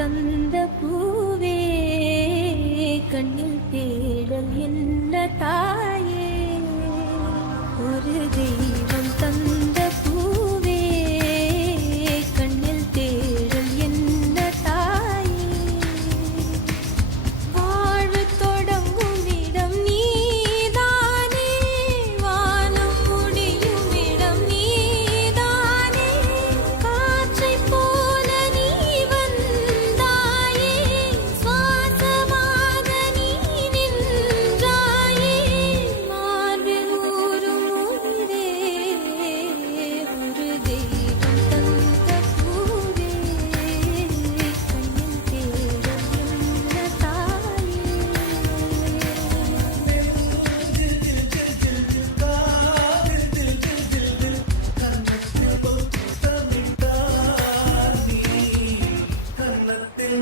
தந்த பூவே கண்ணில் தேடல் என்ன தாயே ஒரு தெய்வம் தந்த பூவே கண்ணில் தேடல் என்ன தாயே வாழ்வு தொடங்கும் இடம் நீதானே வானம் முடியும் இடம் நீதானே காற்றை போல நீ வந்தாயே சுவாசமாக நீ நின்றாயே மார்பில் ஊறும் உயிரே ஒரு தெய்வம் தந்த பூவே கண்ணில் தேடல் என்ன தாயே கன்னத்தில்